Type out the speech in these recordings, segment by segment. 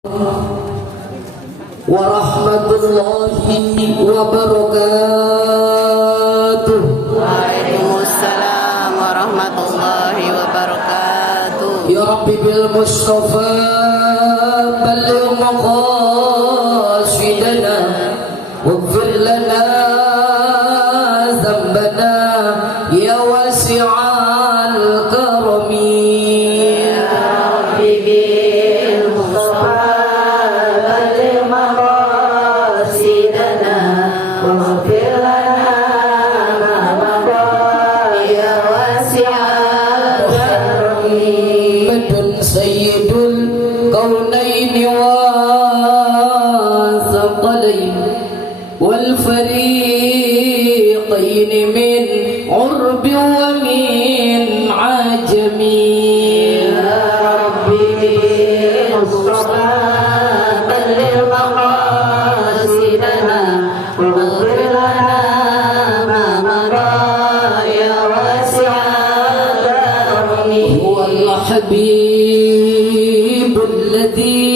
warahmatullahi wabarakatuh. Waalaikumsalam warahmatullahi wabarakatuh. Ya Rabbi bil Mustafa balligh maqasidana waghfir lana dhanbana ya wasi'al karami. والفريقين من عرب ومن عجم يا ربي بالمصطفى بلغ مقاصدنا واغفر لنا ما مضى يا واسع الكرم. هو الحبيب الذي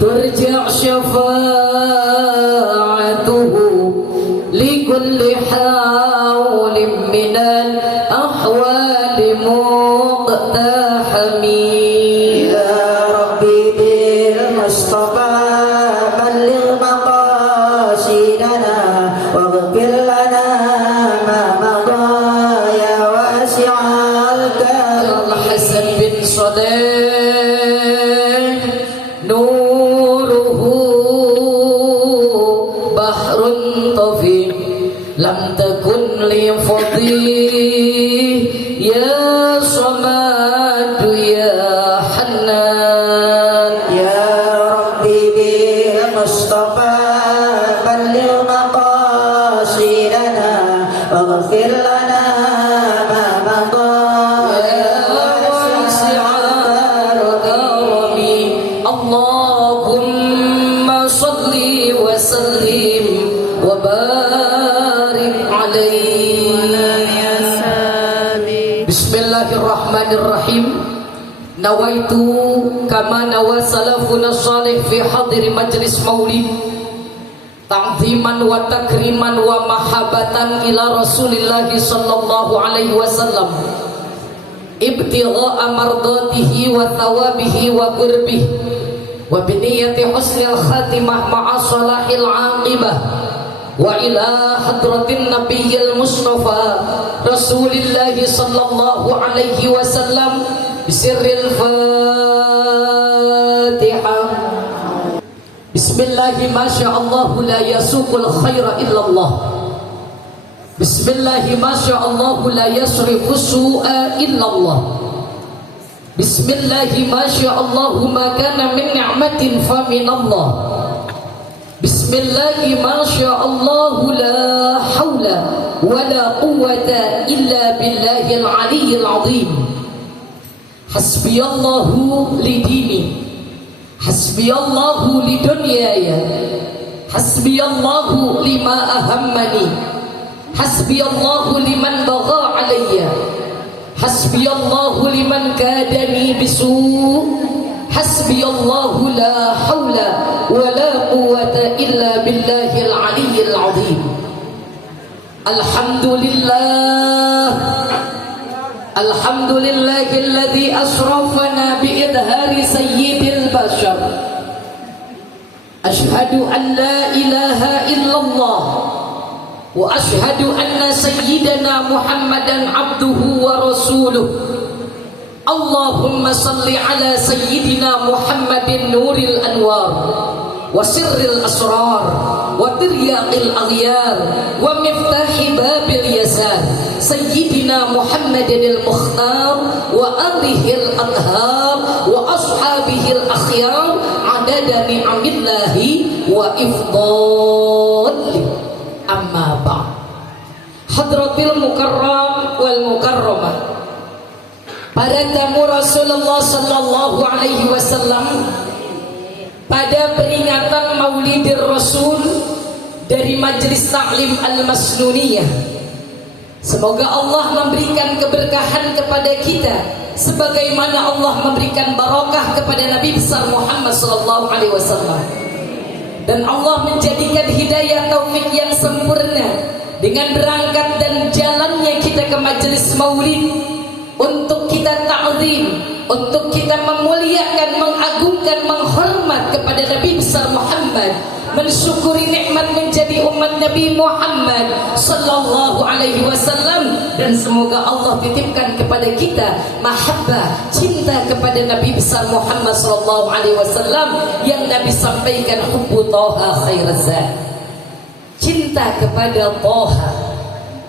ترجع شفاعته لكل حول من الأحوال مقتحم. يا ربي بالمصطفى بلغ مقاصدنا واغفر لنا ما مضى يا واسع الكرم. الحسن بن صديق نوره بحر طفي لم تكن لفضيه يا صمد يا حنان. يا ربي بالمصطفى بلغ مقاصدنا واغفر لنا ما مضى يا واسع الكرم. اللهم صل وسلم وبارك عليه. Bismillahirrahmanirrahim. Nawaitu kama nawa salafuna salih fi hadir majlis maulid ta'ziman wa takriman wa mahabatan ila Rasulillah sallallahu alaihi wasallam ibtigha'a mardatihi wa thawabihi wa qurbihi wa biniyati husnil khatimah ma'a salahil aqibah wa ila hadratin nabiyil mustafa Rasulillah sallallahu alaihi wasallam bisirril Fatihah. Bismillahi masyaallah la yasuqul khaira illallah. Bismillahi masyaallah la yasrifu su'a illallah. Bismillahi masyaallah ma kana min ni'matin fa minallah. Bismillahi masyaallah la haula wala quwwata illa billahil aliyyil azim. Hasbiyallahu li dini, hasbiyallahu li dunyaya, hasbiyallahu lima ahammani, hasbiyallahu liman bagha alayya, hasbiyallahu liman kadani bisu', hasbiyallahu la hawla wala quwwata illa billahil aliyyil azim. Alhamdulillah, alhamdulillahilladzi asrafana biidhari sayyidil bashar. Ashhadu an la ilaha illallah wa ashhadu anna sayyidana Muhammadan abduhu wa rasuluh. Allahumma salli ala sayyidina Muhammadin nuril anwar wa sirril asrar wa tiryaqil aghyar wa miftahi babil yasar sayyidina Muhammadin al-mukhtar wa alihil adhar wa ashabihil akhyar adada ni'amillahi wa ifdali. Amma ba'd. Hadratil mukarram wal mukarramah, para tamu Rasulullah sallallahu alaihi wasallam, pada peringatan Maulidir Rasul dari Majelis Ta'lim Al-Masnuniyah, semoga Allah memberikan keberkahan kepada kita sebagaimana Allah memberikan barokah kepada Nabi besar Muhammad sallallahu alaihi wasallam. Dan Allah menjadikan hidayah taufik yang sempurna dengan berangkat dan jalannya kita ke majelis maulid untuk kita ta'zim, untuk kita memuliakan, mengagungkan, menghormat kepada Nabi besar Muhammad, mensyukuri nikmat menjadi umat Nabi Muhammad sallallahu alaihi wasallam. Dan semoga Allah titipkan kepada kita mahabbah, cinta kepada Nabi besar Muhammad sallallahu alaihi wasallam yang Nabi sampaikan, hubbu Thaha khairaz zad. Cinta kepada Thaha,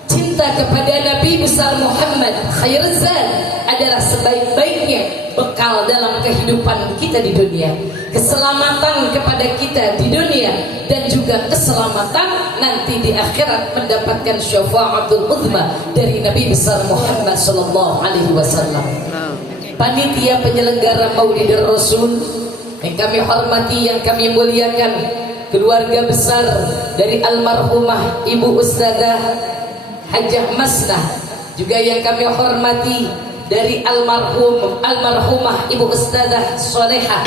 cinta kepada Nabi besar Muhammad khairaz zad adalah sebaik-baiknya bekal dalam kehidupan kita di dunia, keselamatan kepada kita di dunia, dan juga keselamatan nanti di akhirat mendapatkan syafaatul uzma dari Nabi besar Muhammad sallallahu alaihi wasallam. Panitia penyelenggara Maulidur Rasul yang kami hormati, yang kami muliakan, keluarga besar dari almarhumah Ibu Ustadzah Hajjah Masnah, juga yang kami hormati dari almarhumah Ibu Ustadzah Solehah,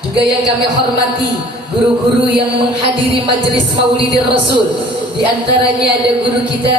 juga yang kami hormati guru-guru yang menghadiri majelis Maulidur Rasul. Di antaranya ada guru kita,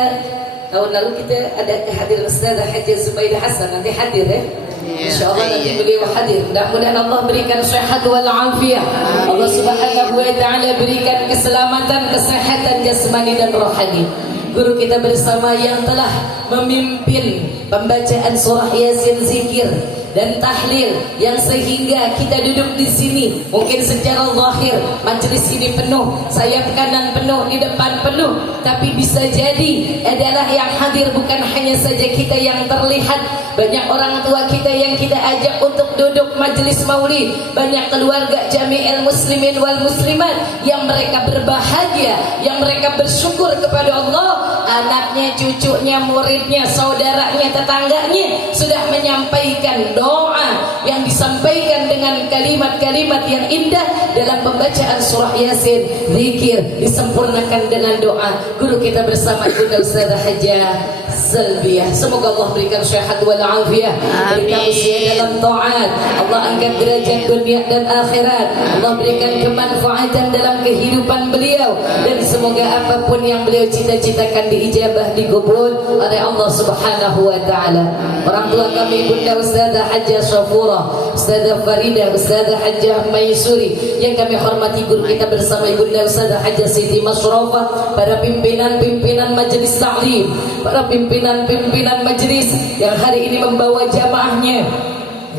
tahun lalu kita ada hadir Ustadzah Hajjah Zubaidah Hasan, nanti hadir ya. InsyaAllah nanti beliau hadir. Mudah-mudahan Allah berikan sehat wal afiah. Allah subhanahu wa ta'ala berikan keselamatan, kesehatan jasmani dan rohani. Guru kita bersama yang telah memimpin pembacaan surah Yasin, zikir dan tahlil, yang sehingga kita duduk di sini mungkin secara zahir majelis ini penuh, sayap kanan penuh, di depan penuh, tapi bisa jadi adalah yang hadir bukan hanya saja kita yang terlihat. Banyak orang tua kita yang kita ajak untuk duduk majelis maulid, banyak keluarga jami'il muslimin wal muslimat yang mereka berbahagia, yang mereka bersyukur kepada Allah, anaknya, cucunya, muridnya, saudaranya, tetangganya sudah menyampaikan doa yang disampaikan dengan kalimat-kalimat yang indah dalam pembacaan surah Yasin, zikir disempurnakan dengan doa. Guru kita bersama Bunda Ustadzah Hajjah Selbiah, semoga Allah berikan sehat wal afiah, berikan usia dalam taat, Allah angkat derajat dunia dan akhirat, Allah berikan kemanfaatan dalam kehidupan beliau, dan semoga apapun yang beliau cita-citakan diijabah, dikabul oleh Allah subhanahu wa ta'ala. Orang tua kami Bunda Ustadzah Hajjah Syafura, Ustadzah Farida, Ustadzah Hajjah Maisuri, yang kami hormati guru kita bersama Bunda Ustadzah Hajjah Siti Masyrafah, para pimpinan-pimpinan majelis ta'lim, para pimpinan-pimpinan majelis yang hari ini membawa jamaahnya.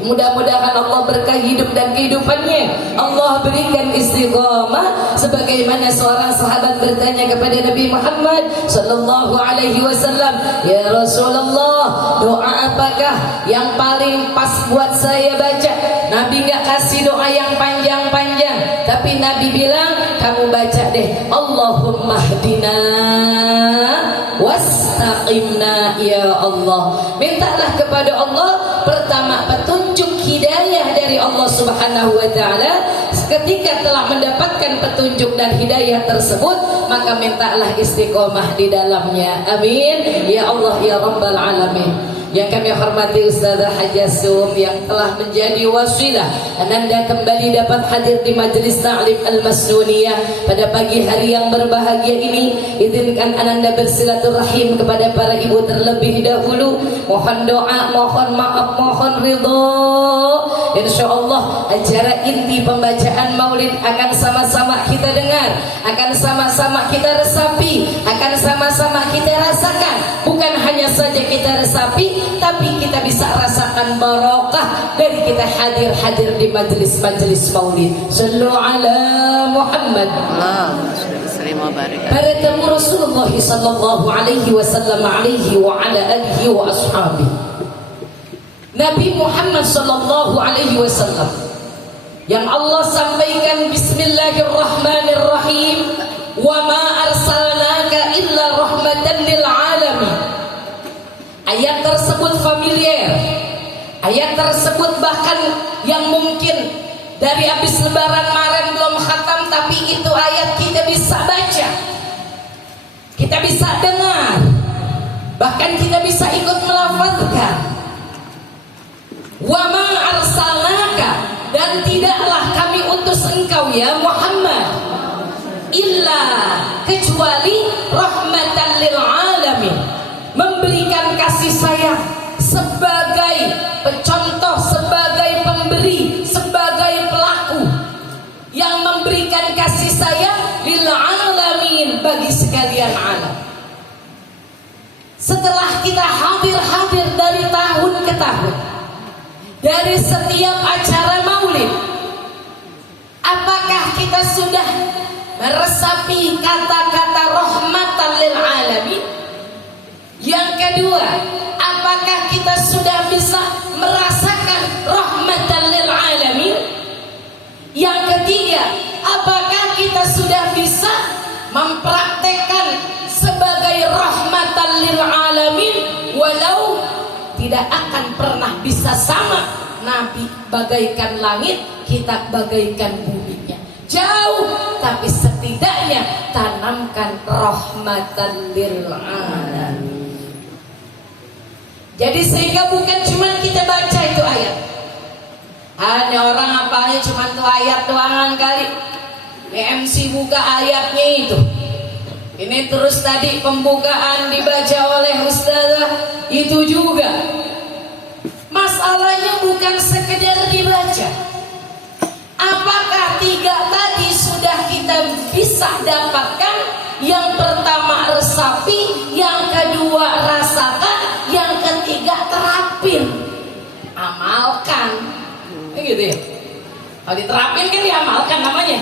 Mudah-mudahan Allah berkah hidup dan kehidupannya, Allah berikan istiqamah sebagaimana seorang sahabat bertanya kepada Nabi Muhammad sallallahu alaihi wasallam, "Ya Rasulullah, doa apakah yang paling pas buat saya baca?" Nabi enggak kasih doa yang panjang-panjang, tapi Nabi bilang, "Kamu baca deh, Allahumma hdina wastaqimna ya Allah." Mintalah kepada Allah pertama petunjuk, hidayah dari Allah subhanahu wa ta'ala. Ketika telah mendapatkan petunjuk dan hidayah tersebut, maka mintalah istiqomah di dalamnya. Amin ya Allah ya Rabbal Alamin. Yang kami hormati Ustadzah Hajjah Sum yang telah menjadi wasilah Ananda kembali dapat hadir di majelis ta'lim Al-Masnuniyah pada pagi hari yang berbahagia ini. Izinkan Ananda bersilaturahim kepada para ibu terlebih dahulu. Mohon doa, mohon maaf, mohon ridho. InsyaAllah acara inti pembacaan maulid akan sama-sama kita dengar, akan sama-sama kita resapi, akan sama-sama kita rasakan. Bukan hanya saja kita resapi, tapi kita bisa rasakan barokah dari kita hadir di majelis-majelis maulid. Sallu ala Muhammad. Para tamu Rasulullah sallallahu alaihi wasallam alaihi wa ala alihi wa ashabihi. Nabi Muhammad sallallahu alaihi wasallam yang Allah sampaikan bismillahirrahmanirrahim, wa ma arsalnaka illa rahmatan lil alamin. Ayat tersebut familiar, ayat tersebut bahkan yang mungkin dari habis lebaran kemarin belum khatam, tapi itu ayat kita bisa baca, kita bisa dengar, bahkan kita bisa ikut melafazkan. Wa ma arsalnaka, dan tidaklah kami utus engkau ya Muhammad illa, kecuali rahmatan lil alamin, memberikan kasih sayang sebagai pencontoh, sebagai pemberi, sebagai pelaku yang memberikan kasih sayang lil alamin, bagi sekalian alam. Setelah kita hadir dari tahun ke tahun, dari setiap acara maulid, apakah kita sudah meresapi kata-kata rahmatan lil alamin? Yang kedua, apakah kita sudah bisa merasakan rahmatan lil alamin? Yang ketiga, apakah kita sudah bisa mempraktekkan sebagai rahmatan lil alamin, walau tidak akan pernah bisa sama? Nabi bagaikan langit, kita bagaikan buminya, jauh, tapi setidaknya tanamkan rahmatan lil alamin. Jadi sehingga bukan cuma kita baca itu ayat, hanya orang apalnya cuma tuh ayat doangan kali. MC buka ayatnya itu, ini terus tadi pembukaan dibaca oleh ustazah itu juga. Masalahnya bukan sekedar dibaca. Apakah tiga tadi sudah kita bisa dapatkan? Yang pertama resapi, yang kedua rasakan, yang ketiga terapin, amalkan. Gitu ya. Kalau diterapin kan diamalkan namanya.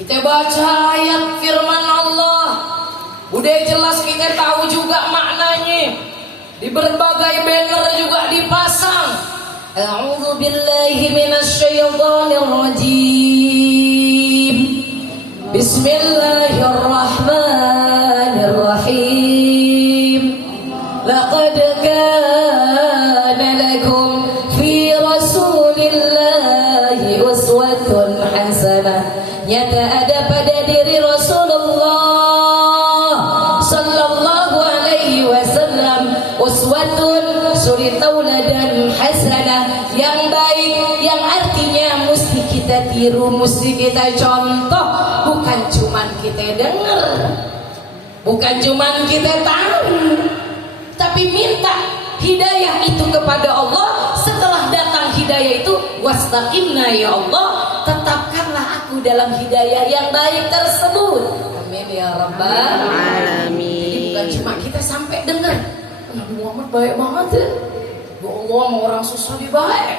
Kita baca ayat firman Allah, udah jelas kita tahu juga maknanya. Di berbagai banner juga dipasang. A'udzu billahi minasyaitonir rajim. Bismillahirrahmanirrahim. Laqad kana lakum fi rasulillahi uswatun hasanah. Nyata ada pada diri Rasulullah sallallahu alaihi wasallam uswatun, suri tauladan hasanah, yang baik, yang artinya mesti kita tiru, mesti kita contoh. Bukan cuman kita dengar, bukan cuman kita tahu, tapi minta hidayah itu kepada Allah. Setelah datang hidayah itu, wastaqimna ya Allah, tetapkanlah aku dalam hidayah yang baik tersebut. Amin ya rabbal alamin. Jadi bukan cuma kita sampai dengar, Nabi Muhammad baik banget ya, ya Allah, sama orang susah dia baik,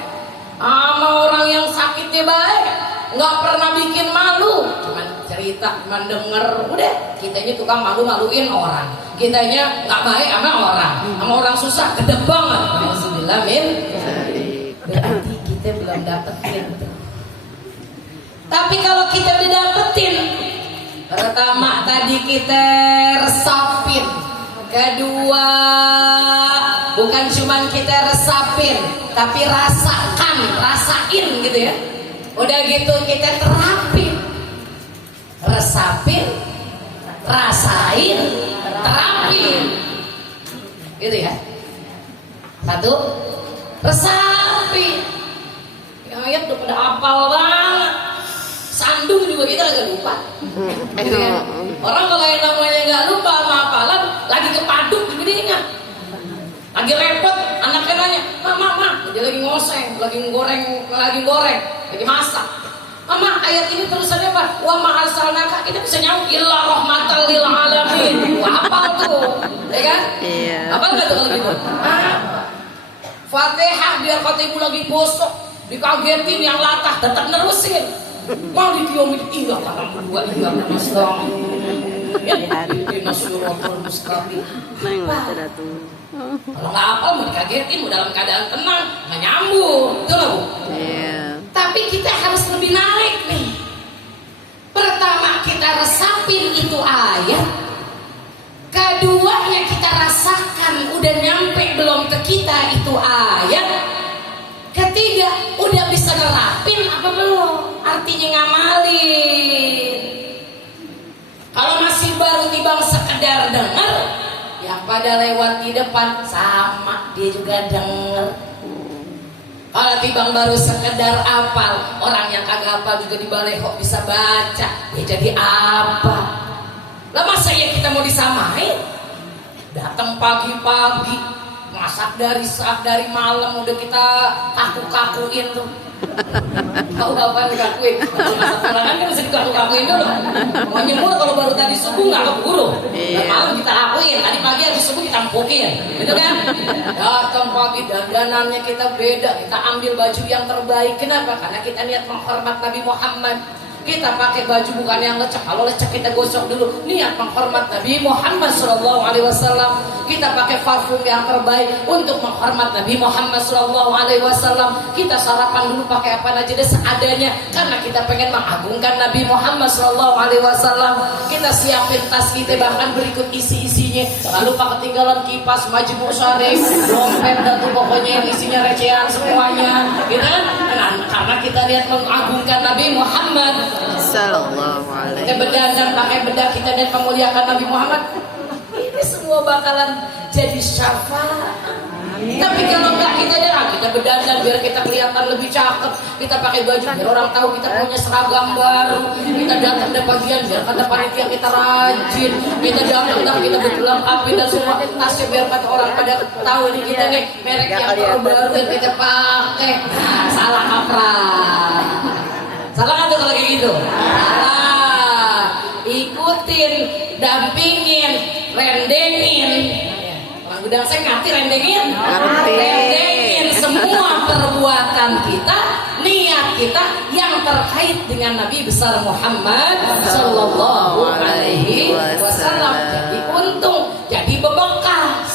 sama orang yang sakit dia baik, nggak pernah bikin malu, cuman cerita, cuman denger, udah. Kitanya tukang malu-maluin orang, kitanya nggak baik sama orang susah gede banget. Alhamdulillah, min. Berarti kita belum dapetin. Tapi kalau kita udah dapetin, pertama tadi kita resapin, kedua bukan cuman kita resapin, tapi rasain gitu ya. Udah gitu kita terapin, resapin, rasain, terapin, gitu ya. Satu, resapin. Yang ayat udah pada hafal banget. Sandung juga kita agak lupa, gitu ya. Orang kalau yang namanya nggak lupa sama hafalan, lagi kepaduk juga dia ingat. Lagi repot, anaknya nanya, mama, dia lagi ngoseng, lagi goreng, lagi masak. Mama, ayat ini terusannya apa? Wa ma arsalnaka, kita bisa nyaut illa rahmatan lil alamin. Wah, hafal tuh, ya kan? Iya. Hafal nggak tuh kalau gitu? Fatihah biar Fatihah lagi bosok, dikagetin yang latah, tetap nerusin. Malik yaumiddin, iya kata berdua, iya nasta'in. Ya, ini suratul mustaqim. Kalau nggak hafal mau dikagetin, mau dalam keadaan tenang, nggak nyambung, betul nggak Bu? Iya. Tapi kita harus lebih naik nih. Pertama kita resapin itu ayat, keduanya kita rasakan udah nyampe belum ke kita itu ayat, ketiga udah bisa nerapin apa belum, artinya ngamalin. Kalau masih baru tibang sekedar dengar, yang pada lewat di depan sama dia juga denger. Kalau tibang baru sekedar apal, orang yang kagak apal juga di baleho bisa baca, ya jadi apa? Lah masa ya kita mau disamain? Datang pagi-pagi, masak dari malam udah kita kaku-kakuin tuh. Tahu kapan dikakuin? Kalau masak pulangan kan bisa dikaku-kakuin dulu. Mau nyemur kalau baru tadi subuh nggak keburu. Nah, malam kita akuin, tadi pagi habis subuh kita empukin, gitu kan? Datang pagi dandanannya kita beda, kita ambil baju yang terbaik. Kenapa? Karena kita niat menghormat Nabi Muhammad. Kita pakai baju bukan yang lecek, kalau lecek kita gosok dulu. Niat menghormat Nabi Muhammad SAW. Kita pakai parfum yang terbaik untuk menghormat Nabi Muhammad SAW. Kita sarapan dulu pakai apa aja deh seadanya, karena kita pengen mengagungkan Nabi Muhammad SAW. Kita siapin tas kita bahkan berikut isi-isinya. Lalu pak ketinggalan kipas, majemuk syarif, dompet dan tuh pokoknya yang isinya recehan semuanya, gitu kan? Karena kita lihat mengagungkan Nabi Muhammad Sallallahu alaihi Kita berdandan pakai bedak kita dan memuliakan Nabi Muhammad. Ini semua bakalan jadi syafaat. Tapi kalau enggak kita berdandan biar kita kelihatan lebih cakep. Kita pakai baju biar orang tahu kita punya seragam baru. Kita datang di bagian biar kata panitia kita rajin. Kita datang dan kita bertulang api dan semua tasnya biar kata orang pada tahu nih kita nih merek yang terbaru yang kita pakai. Salah kaprah. Salah nggak tuh kalau kayak gitu? Salah. Ikutin, dampingin, rendengin. Orang gudang saya ngerti rendengin. Rendengin semua perbuatan kita, niat kita yang terkait dengan Nabi besar Muhammad Sallallahu Alaihi Wasallam. Jadi untung, jadi bebekas.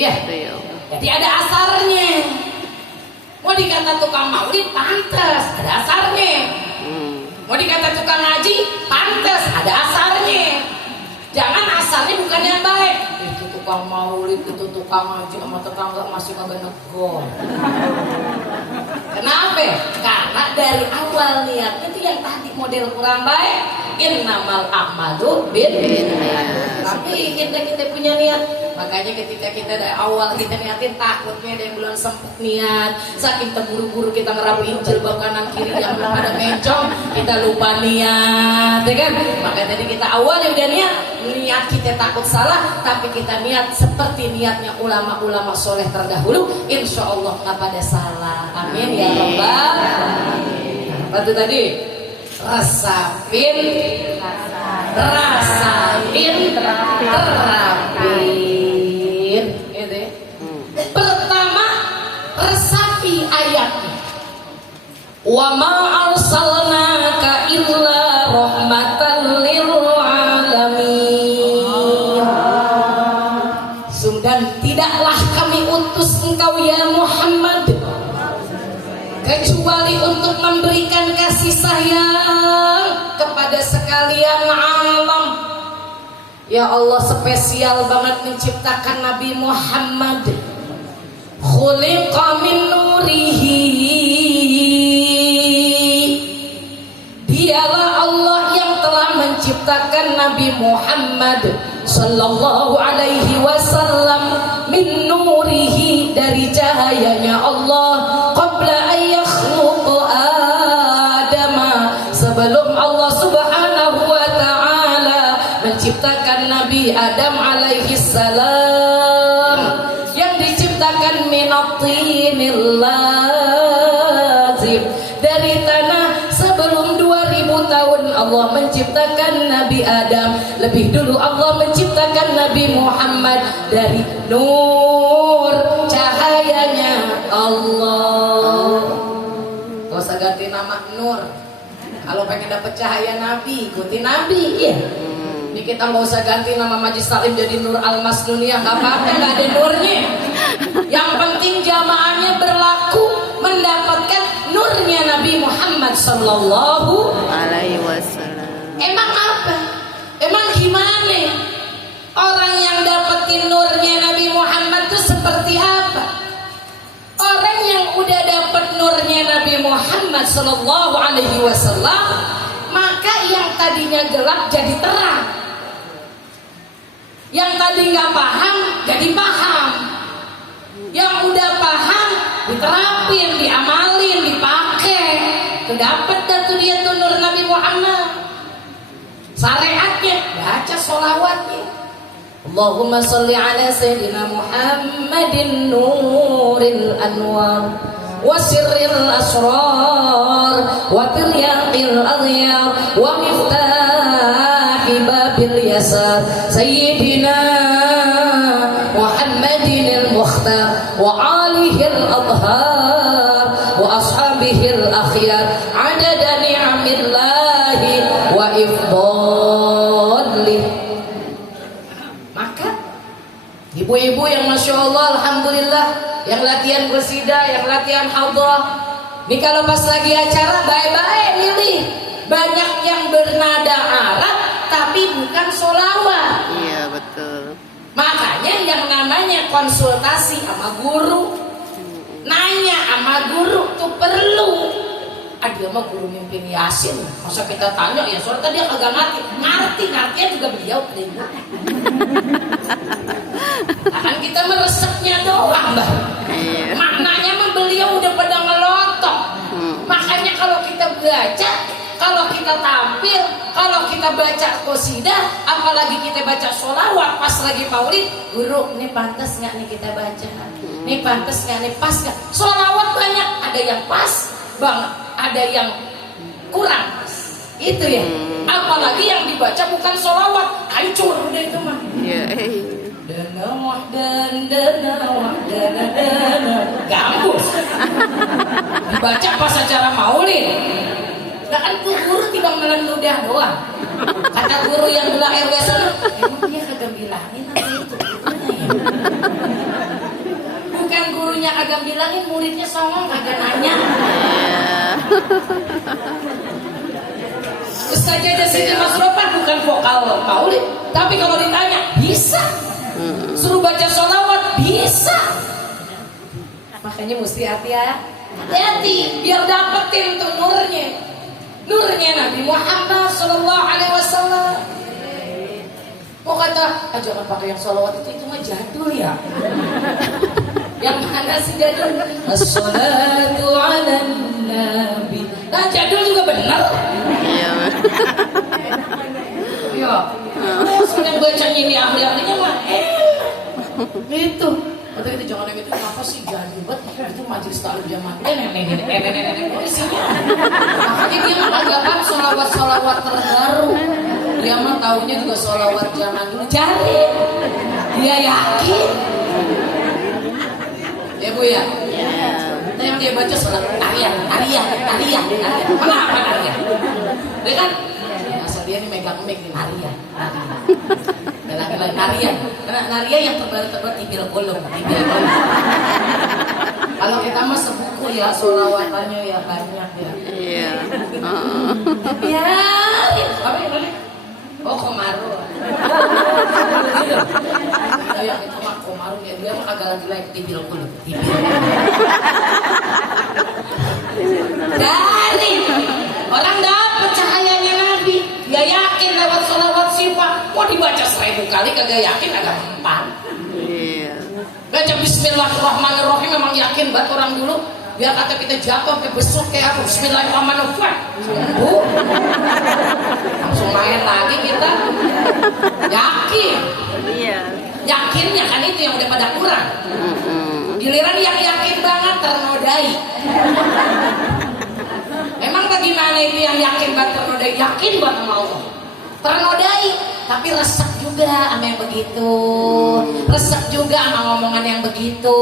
Ya. Jadi ada asarnya. Mau dikata tukang maulid pantas, ada asarnya. Mau dikata tukang ngaji pantas, ada asarnya. Jangan asarnya bukan yang baik. Itu tukang maulid, itu tukang ngaji sama tetangga masih kagak negor. Kenapa? Karena dari awal niatnya itu yang tadi model kurang baik. Innamal a'malu binniyat. Tapi kita punya niat. Makanya ketika kita dari awal kita niatin, takutnya dari bulan sempit niat, saking terburu-buru kita ngerapiin jilbab kanan kiri yang belum pada mencong, kita lupa niat, ya kan? Makanya tadi kita awal yang udah niat kita takut salah, tapi kita niat seperti niatnya ulama-ulama soleh terdahulu, insya Allah nggak pada salah. Amin ya rabbal alamin. Apa itu tadi? Resapin, terapin. Gitu ya. Pertama, resapi ayatnya. Wa ma arsalnaka illa rahmatan lil alamin. Dan tidaklah kami utus engkau ya Muhammad kecuali untuk memberikan kasih sayang kepada sekalian alam. Ya Allah, spesial banget menciptakan Nabi Muhammad. Khuliqa min nurihi. Dialah Allah yang telah menciptakan Nabi Muhammad sallallahu alaihi wasallam min nurihi, dari cahayanya Allah, qabla an yakhluqa Adama, sebelum Allah subhanahu wa ta'ala menciptakan Nabi Adam alaihi salam, yang diciptakan minatinil lazim, dari tanah. Sebelum 2000 tahun Allah menciptakan Nabi Adam. Lebih dulu Allah menciptakan Nabi Muhammad dari nur, cahayanya Allah. Gak usah ganti nama Nur. Kalau pengen dapat cahaya Nabi, ikuti Nabi ya. Ini kita nggak usah ganti nama Majlis Salim jadi Nur Al-Masnuniyah, nggak apa-apa, nggak ada nurnya. Yang penting jamaahnya berlaku mendapatkan nurnya Nabi Muhammad Sallallahu Alaihi Wasallam. Emang apa? Emang gimana? Orang yang dapetin nurnya Nabi Muhammad itu seperti apa? Orang yang udah dapet nurnya Nabi Muhammad Sallallahu Alaihi Wasallam, maka yang tadinya gelap jadi terang. Yang tadi nggak paham jadi paham. Yang udah paham diterang. diucapin, diamalin, dipakai. Kedapat dah tuh dia tuh nur Nabi Muhammad. Syariatnya baca sholawatnya. Allahumma sholli ala sayyidina Muhammadin nuril anwar wa sirril asrar wa tiryaqil aghyar wa miftahi babil yasar sayyidina Muhammadin al-mukhtar wa alihil adhar wa ashabihil akhyar adada ni'amillahi wa ifdalih. Maka ibu-ibu yang Masya Allah, Alhamdulillah, yang latihan qasidah, yang latihan hadrah, ini kalau pas lagi acara baik-baik milih. Banyak yang bernada Arab tapi bukan sholawat. Iya betul. Makanya yang namanya konsultasi sama guru, nanya sama guru tuh perlu. Dia mah guru mimpin Yasin, masa kita tanya ya soalnya dia kagak ngertinya juga beliau ada. Akan kita meresepnya doang mbak. Maknanya mah beliau udah pada ngelotok. Makanya kalau kita baca, kalau kita tampil, kalau kita baca qasidah, apalagi kita baca sholawat pas lagi maulid, guru ini pantas nggak nih kita baca? Ini pantas nggak nih, pas nggak? Sholawat banyak, ada yang pas banget, ada yang kurang pas. Itu ya. Apalagi yang dibaca bukan sholawat, hancur udah itu mah. Dana wahdan gambus. Dibaca pas acara maulid. Nah kan tuh guru timbang melendudah doang. Kata guru yang belah RW sana, emang dia kagak bilangin apa itu? Bukan gurunya kagak bilangin, muridnya songong kagak nanya. Ustazah Siti Masrofah bukan vokal maulid, tapi kalau ditanya bisa. Suruh baca sholawat bisa. Makanya mesti hati-hati biar dapetin tuh nurnya Nabi Muhammad Sallallahu Alaihi Wasallam. Mau kata jangan pakai yang sholawat itu mah jadul ya. Yang mana sih jadul? As-salatu ala nabi. Nah jadul juga benar. Iya. Yang bacanya ini ahli-ahlinya mah gitu. Kata kita jangan yang itu apa sih jadul banget. Itu majelis ta'lim jamaah. Nenek isinya. Makanya dia mengagakan sholawat terbaru. Dia mah taunya juga sholawat zaman dulu. Cari. Dia yakin. Ya Bu ya. Nah yang dia baca sholat tarian. Kenapa tarian? Dia kan dia ini megang mic di narian. Narian. Karena narian yang tebal-tebal tibil kolom. Kalau kita mah sebuku ya sholawatannya ya banyak ya. Iya. Biarin. Apa ini? Oh Komaru. Yang itu mah Komaru ya dia mah agak lagi tibil kolom. Dari orang dapat cahayanya Nabi. Gak yakin lewat sholawat sifat. Mau dibaca 1000 kali kagak yakin agak mempan. Baca Bismillahirrahmanirrahim memang yakin banget orang dulu. Biar kata kita jatuh ke besuk kayak apa? Bismillahirrahmanirrahim. Sembuh. Langsung main lagi kita. Yakin. Yakinnya kan itu yang udah pada kurang. Giliran yang yakin banget ternodai. Emang bagaimana itu yang yakin banget ternodai? Yakin banget sama Allah. Ternodai, tapi resep juga sama yang begitu. Resep juga sama ngomongan yang begitu.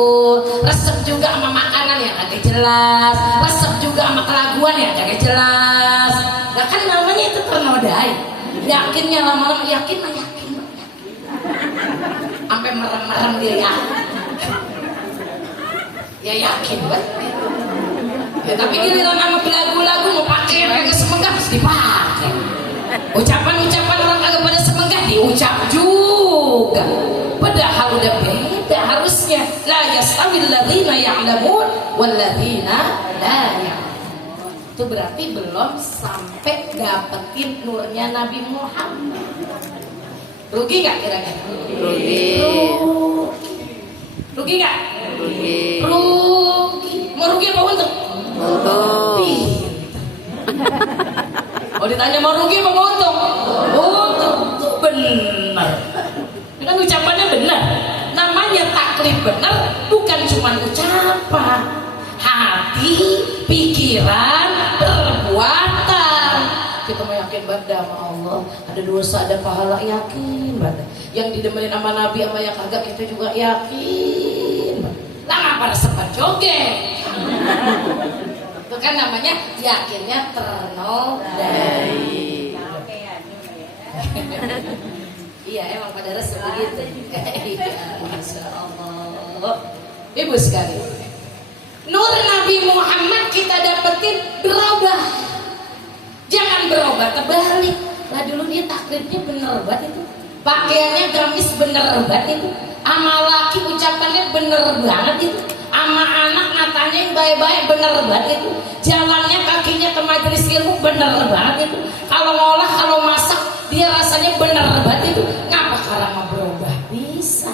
Resep juga sama makanan yang agak jelas. Resep juga sama kelaguan yang agak jelas. Nah kan namanya itu ternodai. Yakinnya lama-lama yakin. Sampai merem-merem dia yakin. Ya yakin banget. Ya tapi giliran sama lagu-lagu mau pakai kagak semenggah dipakai. Ucapan-ucapan orang kagak pada semenggah diucap juga. Padahal udah beda harusnya. La yastawil ladzina ya'lamun wal ladzina la ya'lamun. Itu berarti belum sampai dapetin nurnya Nabi Muhammad. Rugi enggak kira-kira? Rugi. Rugi enggak? Rugi. Oh ditanya mau rugi apa mau untung? Untung, benar. Ini kan ucapannya benar. Namanya taklid benar bukan cuma ucapan, hati, pikiran, perbuatan. Kita mau yakin banget sama Allah, ada dosa, ada pahala, yakin banget. Yang didemenin sama Nabi sama yang kagak kita juga yakin. Lah pada sempat joget. Itu kan namanya yakinnya ternodai. Iya emang pada rasa begitu. Masya Allah. Ibu sekalian, nur Nabi Muhammad kita dapetin berubah. Jangan berubah terbalik. Lah dulu dia taklidnya bener banget itu. Pakaiannya gamis bener banget itu. Ama laki ucapannya bener banget itu. Ama anak matanya yang baik-baik bener banget itu. Jalannya kakinya ke majelis ilmu bener banget itu. Kalau ngolah, kalau masak dia rasanya bener banget itu. Ngapa karena mau berubah? Bisa.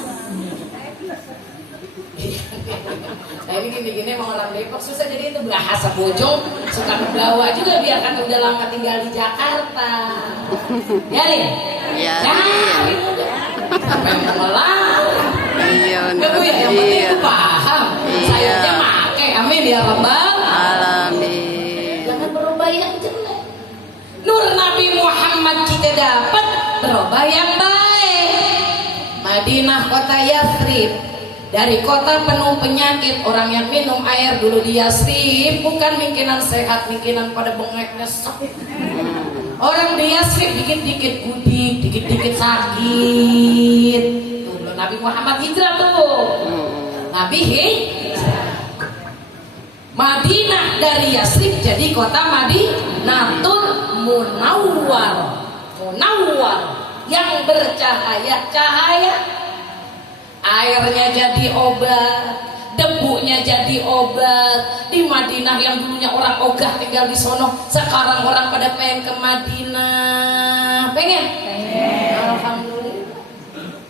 Nah ini gini-gini emang orang Depok susah, jadi itu bahasa bojong suka membawa juga biar kan udah lama tinggal di Jakarta. Ya nih? Ya. Apa yang melarang? Iya. Enggak Bu ya, yang penting itu paham. Sayangnya make, amin ya Rabbal Alamin. Jangan berubah yang jelek. Nur Nabi Muhammad kita dapat berubah yang baik. Madinah kota Yathrib, dari kota penuh penyakit, orang yang minum air dulu di Yathrib bukan mungkinan sehat, mungkinan pada bengek nyesek. Orang di Yathrib dikit-dikit kudik, dikit-dikit sakit. Tuh, belum Nabi Muhammad hijrah tuh. Nabi Madinah dari Yathrib jadi kota Madinatul Munawwar. Munawwar yang bercahaya, cahaya. Airnya jadi obat, debunya jadi obat. Di Madinah yang dulunya orang ogah tinggal di sono, sekarang orang pada pengen ke Madinah. Pengen? Alhamdulillah.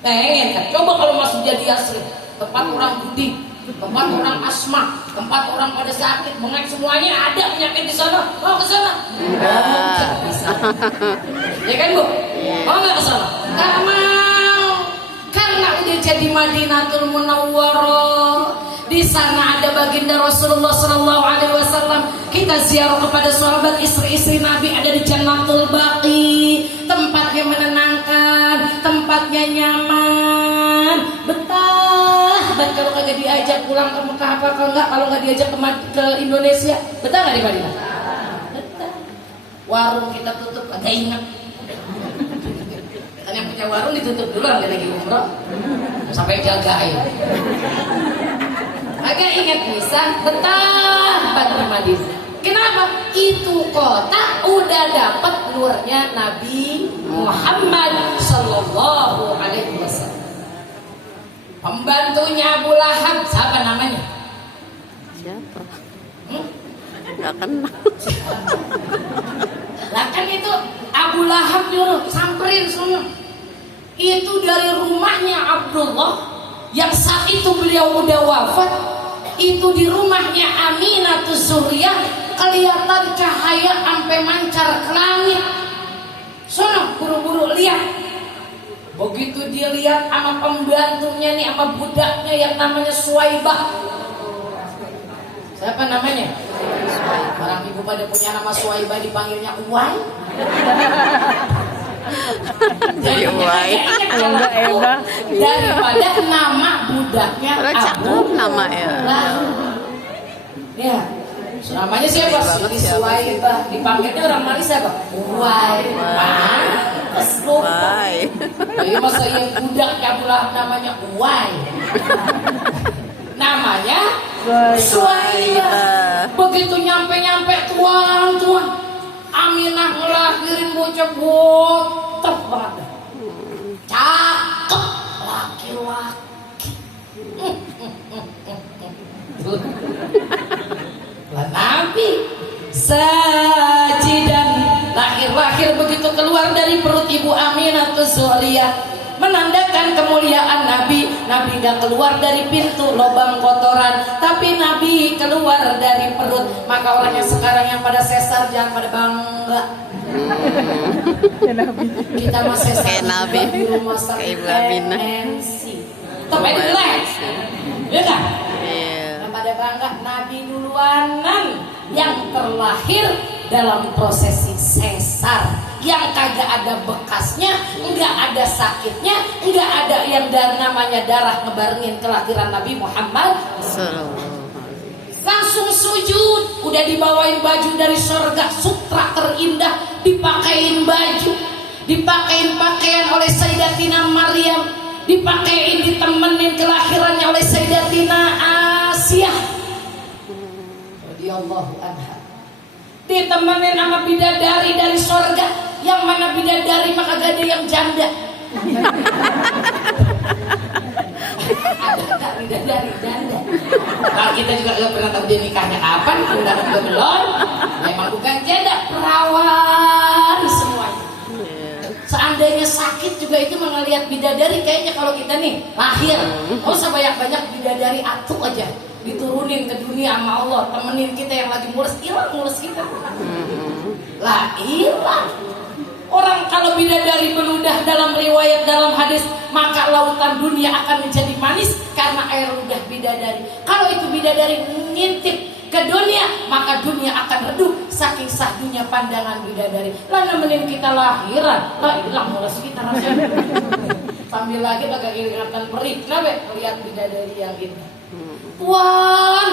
Pengen kan? Coba kalau masuk jadi Yathrib, tempat orang budi, tempat orang asma, tempat orang pada sakit, bengek semuanya ada penyakit di sana. Mau ke sana? Enggak bisa. Ya kan Bu? Mau nggak ke sana? Nggak mau. Karena udah jadi Madinatul Munawwarah. Di sana ada baginda Rasulullah Sallallahu Alaihi Wasallam. Kita ziarah kepada sahabat, istri-istri Nabi ada di Jannatul Baqi. Tempatnya menenangkan, tempatnya nyaman, betah. Dan kalau kagak diajak pulang ke Mekah apa kalau nggak diajak ke Indonesia, betah nggak di Madinah? Betah. Warung kita tutup, agak ingat. Kan yang punya warung ditutup dulu lagi umroh sampai jagain. Agak ingat bisa betah di Madinah. Kenapa? Itu kota udah dapat nurnya Nabi Muhammad Sallallahu Alaihi Wasallam. Pembantunya Abu Lahab siapa namanya? Siapa? Gak kenal. Lah kan itu Abu Lahab nyuruh samperin semua. Itu dari rumahnya Abdullah yang saat itu beliau udah wafat. Itu di rumahnya Aminatus Zuhriyah kelihatan cahaya sampai mancar ke langit. Sono buru-buru lihat. Begitu dia lihat sama pembantunya nih, sama budaknya yang namanya Suwaibah. Siapa namanya? Orang ibu pada punya nama Suwaibah dipanggilnya Uwai. Jadi Uwai. Daripada nama budaknya Abu nama ya. Ya. Namanya siapa? Siti Suwaibah. Dipanggilnya orang Malaysia apa? Uwai. Pantes lu. Uwai. Jadi masa yang budak kabulah namanya Uwai. Namanya Suwaibah. Begitu nyampe tuang. Aminah ngelahirin bocah botol banget. Cakep laki-laki. Lah Nabi sajidan lahir begitu keluar dari perut ibu Aminatus Zuhriyah menandakan kemuliaan Nabi. Nabi gak keluar dari pintu lubang kotoran, tapi Nabi keluar dari perut. Maka orang yang sekarang yang pada sesar jangan pada bangga. Kita mah sesar di rumah sakit NC. Tapi relax, ya kan? Yang pada bangga Nabi duluanan yang terlahir dalam prosesi sesar, yang kagak ada bekasnya, enggak ada sakitnya, enggak ada yang namanya darah ngebarengin kelahiran Nabi Muhammad. Langsung sujud, udah dibawain baju dari surga, sutra terindah, dipakein baju, dipakein pakaian oleh Sayyidatina Maryam, dipakein ditemenin kelahirannya oleh Sayyidatina Asia radhiyallahu anha, ditemenin sama bidadari dari surga, yang mana bidadari maka gak ada yang janda. Ada bidadari janda. Nah, kita juga gak pernah tahu dia nikahnya kapan, udah belum. Memang bukan janda, perawan semuanya. Seandainya sakit juga itu melihat bidadari, kayaknya kalau kita nih lahir, oh sebanyak-banyak bidadari atuh aja diturunin ke dunia sama Allah, temenin kita yang lagi mulus, hilang mulus kita. Lah hilang. Orang kalau bidadari meludah dalam riwayat dalam hadis, maka lautan dunia akan menjadi manis karena air ludah bidadari. Kalau itu bidadari ngintip ke dunia, maka dunia akan redup saking sahdunya pandangan bidadari. Lah nemenin kita lahiran, lah hilang mulus kita rasanya. Sambil lagi agak ingatan perih, kenapa? Lihat bidadari yang ini. Tuan,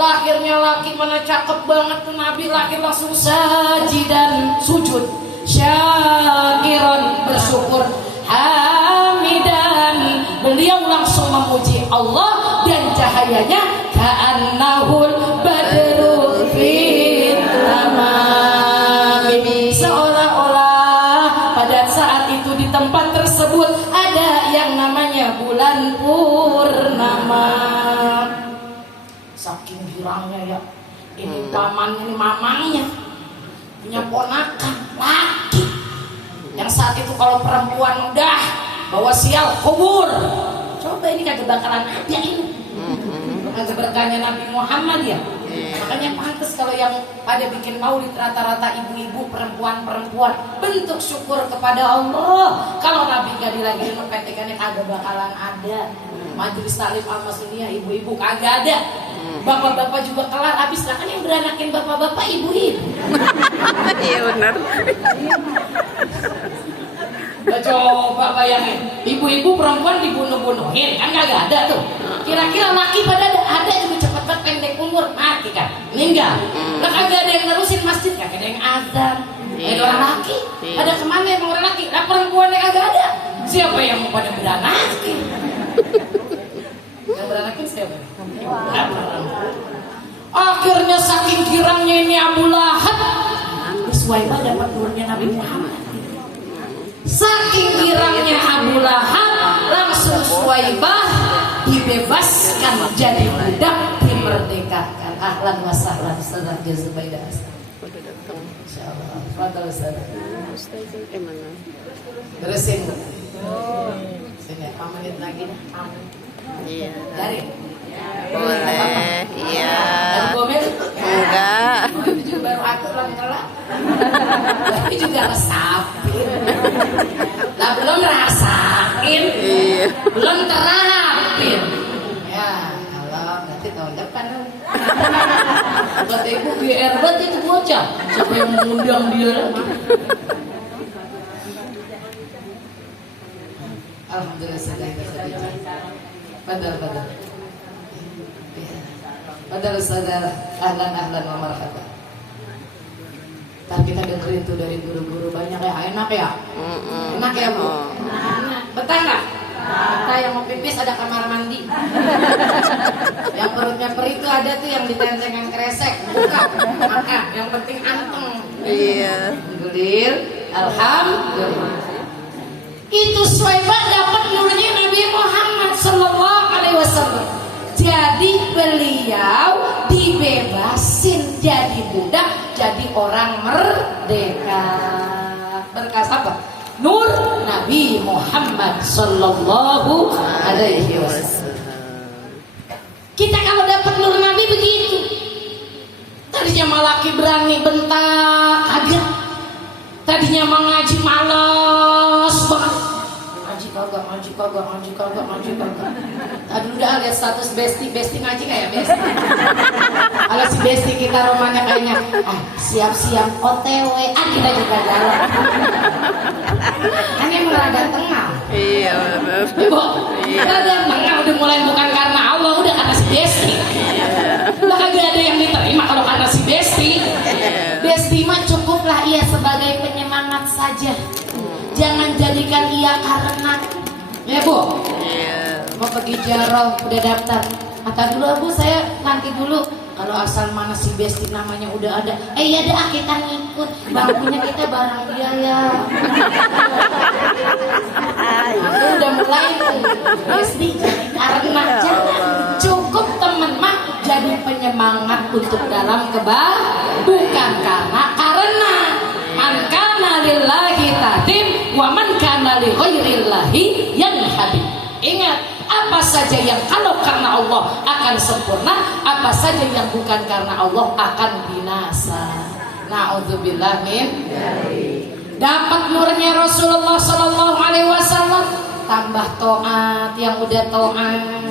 lahirnya laki mana cakep banget tuh, Nabi lahir langsung sajidan sujud, syakiran bersyukur, hamidan beliau langsung memuji Allah, dan cahayanya ka'annahul badru fit tamami, seolah-olah pada saat itu di tempat tersebut ada yang namanya bulan purnama. Saking girangnya ya, ini paman, ini mamangnya punya ponakan laki, yang saat itu kalau perempuan udah bawa sial kubur. Coba ini kagak bakalan ada ini, kagak berkahnya Nabi Muhammad ya. Makanya pantas kalau yang pada bikin maulid rata-rata ibu-ibu, perempuan-perempuan, bentuk syukur kepada Allah. Kalau Nabi gak dilahirin, petikannya kagak bakalan ada. Majelis taklim al-Masuniyah ibu-ibu kagak ada. Bapak-bapak juga kelar habis lah, kan yang beranakin bapak-bapak ibu-ibu. Iya benar. Coba bayangin, ibu-ibu perempuan dibunuh-bunuhin, kan kagak ada tuh. Kira-kira laki pada ada juga cepet-cepet pendek umur mati kan, meninggal. Lah kagak ada yang nerusin masjid, kagak ada yang azan. Ada orang laki, ada kemana emang orang laki? Lah perempuannya kagak ada. Siapa yang mau pada beranakin? Yang beranakin siapa? Akhirnya saking girangnya ini Abu Lahab, Suwaibah dapat nurnya Nabi Muhammad. Saking girangnya Abu Lahab, langsung Suwaibah dibebaskan jadi budak, dimerdekakan. Ahlan wa sahlan Ustazah Jazubaidah. Insyaallah. Fadhal Ustazah. Beresin. Sini 5 menit lagi dah. Iya. Dari. Boleh. Iya. Gomel? Enggak. Itu juga baru atur lagi telat. Tapi juga resapin. Lah belum rasain. Iya. Belum terapin. Ya Allah, nanti tahun depan dong. Kata ibu GR banget itu bocah. Siapa yang mengundang dia lagi? Alhamdulillah sudah bicara. Padahal. Padahal saudara, ahlan wa marhaban. Tapi kita dengerin tuh dari guru-guru banyak ya, enak ya? Enak ya Bu? Enak. Betah nggak? Betah. Yang mau pipis ada kamar mandi. Yang perutnya perih tuh ada tuh yang ditentengan kresek. Buka, makan. Yang penting anteng. Iya. Alhamdulillah. Itu Suwaibah dapat nurnya Nabi Muhammad sallallahu alaihi wasallam. Jadi beliau dibebasin jadi budak, jadi orang merdeka. Berkas apa? nur Nabi Muhammad sallallahu alaihi wasallam. Kita kalau dapat nur Nabi begitu. Tadinya malaki berani bentak, kaget. Tadinya mengaji malas banget. Ngaji kagak. Tadi udah lihat status Besti ngaji kayak Besti. Kalau si Besti kita romannya kayaknya siap-siap OTW, kita juga jalan. Kan yang rada tengah. Iya benar. Ibu, rada tengah udah mulai bukan karena Allah, udah karena si Besti. Lah kagak ada yang diterima kalau karena si Besti. Besti mah cukuplah ia sebagai penyemangat saja. Jangan jadikan ia karena. Ya Bu, mau pergi jaro udah daftar. Kata dulu Bu, saya nanti dulu. Kalau asal mana si Besti namanya udah ada. Ya dah kita ngikut. Bangkunya kita barang biaya. Udah mulai tuh Besti jadi karena. Jangan, cukup temen mah jadi penyemangat untuk dalam bukan karena man kana lillahi tatim wa man kana li ghairillahi yanhabib. Ingat, apa saja yang kalau karena Allah akan sempurna, apa saja yang bukan karena Allah akan binasa. Na'udzubillah min dapat nurnya Rasulullah sallallahu alaihi wasallam, tambah taat yang udah taat,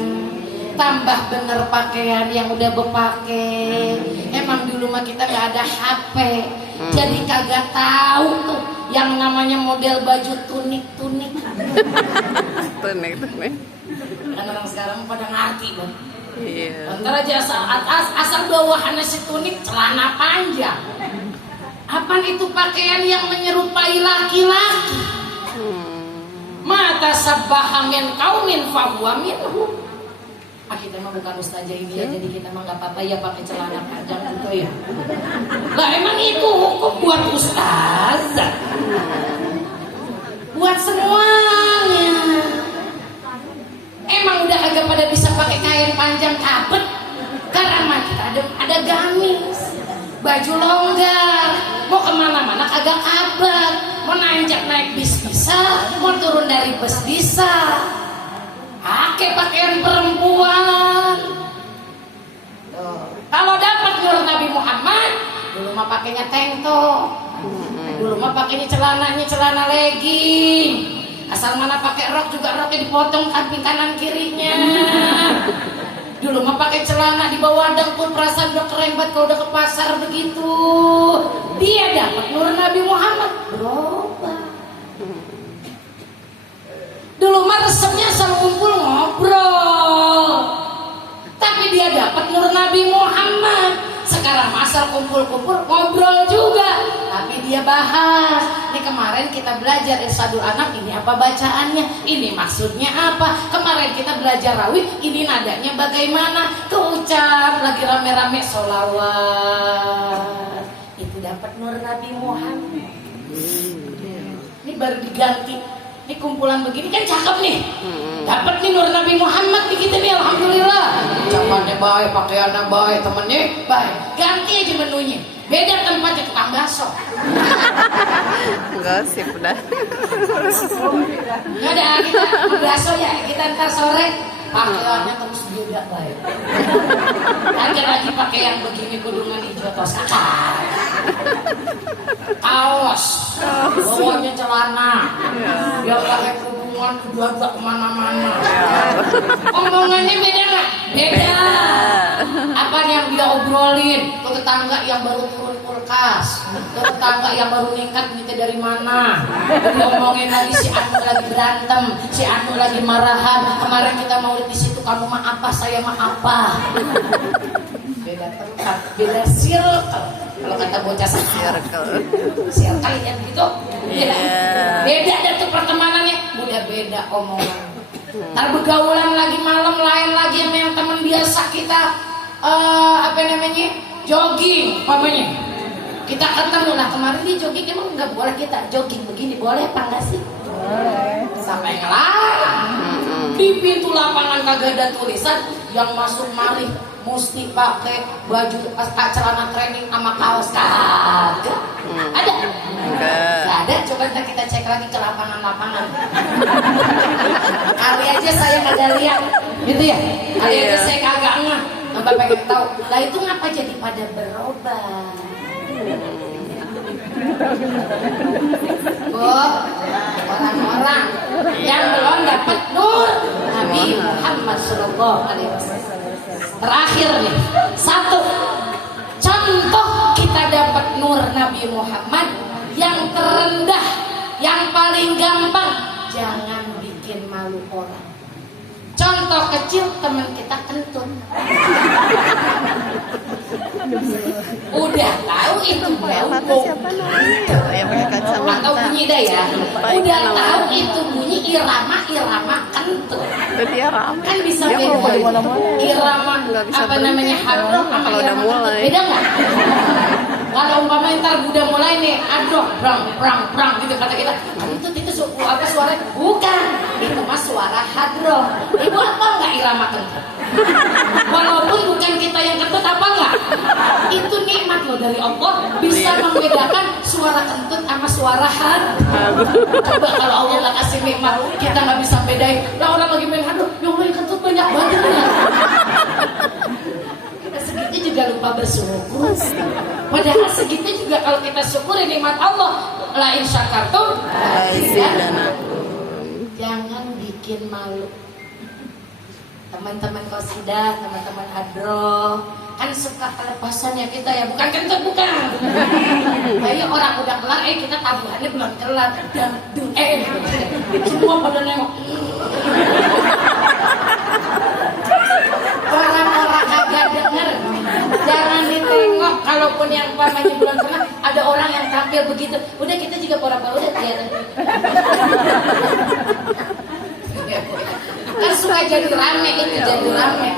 tambah bener pakaian yang udah berpakai. Emang dulu mah kita gak ada HP, jadi kagak tahu tuh yang namanya model baju tunik. Tunik. Kan orang sekarang pada ngerti dong. Iya. Antara aja asal bawahannya si tunik celana panjang. Apaan itu pakaian yang menyerupai laki-laki? Mata sabbaha min qaumin fahuwa minhum. Kita mah bukan ustazah ini ya, jadi kita mah nggak apa-apa ya pakai celana panjang juga ya. Lah emang itu hukum buat ustazah, buat semuanya. Emang udah agak pada bisa pakai kain panjang kabet, karena kita ada gamis, baju longgar, mau kemana-mana kagak kabet, mau nanjak naik bis bisa, mau turun dari bus bisa. Pakai pakaian perempuan. Kalau dapat nur Nabi Muhammad, dulu mah pakainya tank top, dulu mah pakainya celana legging. Asal mana pakai rok juga roknya dipotong samping kanan kirinya. Dulu mah pakai celana di bawah dengkul, perasaan udah keren banget kalau udah ke pasar begitu. Dia dapat nur Nabi Muhammad, berubah. Dulu mah resepnya sama ngumpul ngobrol, tapi dia dapat nur Nabi Muhammad. Sekarang asal kumpul-kumpul ngobrol juga, tapi dia bahas. Ini kemarin kita belajar irsadul anak, ini apa bacaannya, ini maksudnya apa. Kemarin kita belajar rawih, ini nadanya bagaimana, keucap lagi rame-rame sholawat. Itu dapat nur Nabi Muhammad. Ini baru diganti. Ini kumpulan begini kan cakep nih. Dapat nih nur Nabi Muhammad di kita nih, alhamdulillah. Ucapannya baik, pakaiannya baik, temennya baik. Ganti aja menunya. Beda tempatnya, tukang bakso. Gosip dah. Ya udah kita bakso ya, kita ntar sore pakaiannya terus beda baik. Lagi pakai yang begini kudungan hijau tos kakak. Kaos, bawahnya celana, dia pakai kerudungan dua-dua kemana-mana. Omongannya beda nggak? Beda. Apa yang dia obrolin? Ke tetangga yang baru turun kulkas, ke tetangga yang baru nikah minta dari mana? Dia omongin lagi si Anu lagi berantem, si Anu lagi marahan. Kemarin kita mau di situ, kamu mah apa, saya mah apa? Beda tempat, beda circle. Kalau kata bocah circle yang gitu, beda dan tuh pertemanannya, udah beda omongan. Ntar bergaulan lagi malam lain lagi sama yang teman biasa kita, jogging, umpamanya. Kita ketemu, nah kemarin di jogging emang nggak boleh kita jogging begini, boleh apa nggak sih? Boleh. Sampai ngelarang. Di pintu lapangan kagak ada tulisan yang masuk mari mesti pakai baju celana training sama kaos, kagak ada. Enggak ada, coba ntar kita cek lagi ke lapangan-lapangan. Kali aja saya kagak lihat, gitu ya. Kali aja saya kagak ngeh. Sampai pengen tahu. Lah itu ngapa jadi pada berubah? Bu, orang-orang yang belum dapat nur Nabi Muhammad Sallallahu Alaihi Wasallam. Terakhir nih, satu contoh kita dapat nur Nabi Muhammad yang terendah, yang paling gampang, jangan bikin malu orang. Contoh kecil, teman kita kentut. Udah tahu itu bau atau bunyi dah ya. Udah tahu itu bunyi irama kentut. Kan bisa beda. Irama apa namanya hadroh sama irama kentut beda nggak? Kalau umpamanya ntar udah mulai nih adroh brang gitu kata kita, itu suku apa suara? Bukan, itu mah suara hadroh. Ibu apa nggak irama kentut? Walaupun bukan kita yang kentut apa nggak? Itu nikmat loh dari Allah, bisa membedakan suara kentut sama suara hadroh. Coba kalau Allah nggak kasih nikmat, kita nggak bisa bedain. Lah orang lagi main hadroh, yang main kentut banyak banget. Segitu juga lupa bersyukur. Padahal segitu juga kalau kita syukuri nikmat Allah, la in syakartum jangan bikin malu. Teman-teman qasidah, teman-teman hadroh, kan suka kelepasannya kita ya, bukan kentut bukan. Kayak orang udah kelar, kita tabuhannya belum kelar, semua pada nengok. Orang-orang agak denger, jangan ditengok. Kalaupun yang pamannya belum kelar, ada orang yang tampil begitu, udah kita juga pura-pura udah kelihatan. Kan suka jadi rame itu, jadi rame.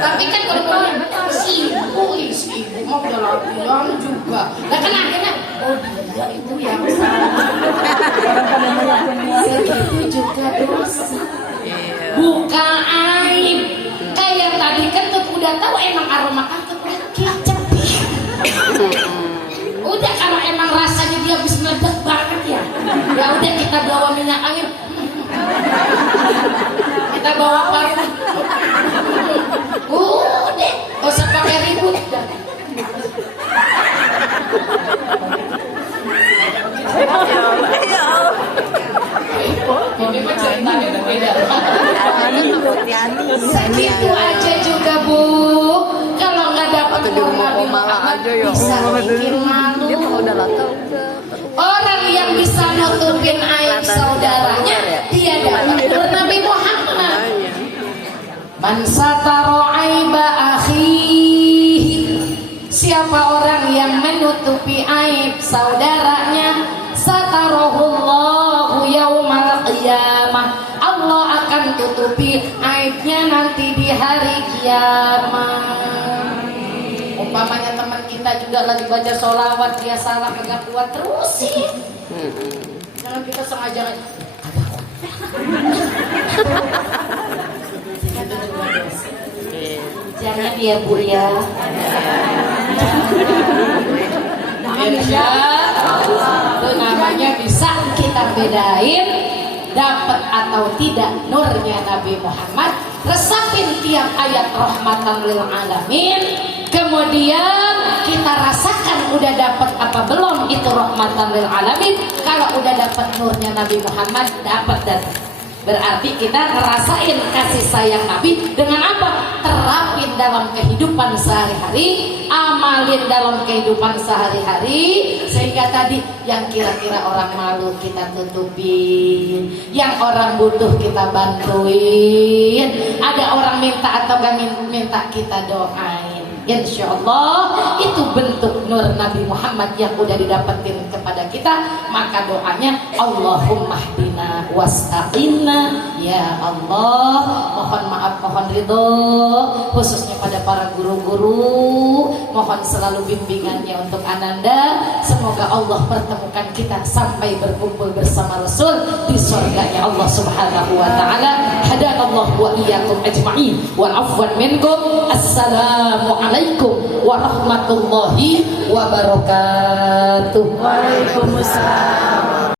Tapi kan kalau orang si ibu mau jalan juga. Lah kan akhirnya dia itu yang salah. Segitu juga dosa. Buka aib. Kayak tadi kentut udah tahu emang aroma kentut kecap. Udah kalau emang rasanya dia habis meledak banget ya. Ya udah kita bawa minyak angin. Kita bawa parfum. Udah, gak usah pakai ribut. Ini mah ceritanya udah beda. Segitu aja juga Bu. Kalau nggak dapat Nabi Muhammad bisa bikin malu. Orang yang bisa nutupin aib saudaranya, dia dapat Nabi Muhammad. Man satara aiba akhihi, siapa orang yang menutupi aib saudaranya, satarahullahu yaumal qiyamah, Allah akan tutupi aibnya nanti di hari kiamat. Umpamanya teman kita juga lagi baca sholawat, dia salah kagak kuat, terusin. Jangan kita sengaja jangan ya Bu ya. Insya Allah itu namanya bisa kita bedain dapat atau tidak nurnya Nabi Muhammad. Resapin tiap ayat rahmatan lil alamin, kemudian kita rasakan udah dapat apa belum itu rahmatan lil alamin. Kalau udah dapat nurnya Nabi Muhammad, dapat dan berarti kita ngerasain kasih sayang Nabi dengan apa? Terapin dalam kehidupan sehari-hari, amalin dalam kehidupan sehari-hari, sehingga tadi yang kira-kira orang malu kita tutupin, yang orang butuh kita bantuin, ada orang minta atau gak minta kita doain. Insya Allah itu bentuk nur Nabi Muhammad yang udah didapetin kepada kita. Maka doanya Allahumma hdina wastaqimna ya Allah. Mohon maaf, mohon ridho khususnya pada para guru-guru. Mohon selalu bimbingannya untuk Ananda. Semoga Allah pertemukan kita sampai berkumpul bersama Rasul di surganya Allah Subhanahu wa taala. Hadanallahu wa iyyakum ajma'in wa afwan minkum. Assalamualaikum warahmatullahi wabarakatuh. Waalaikumsalam.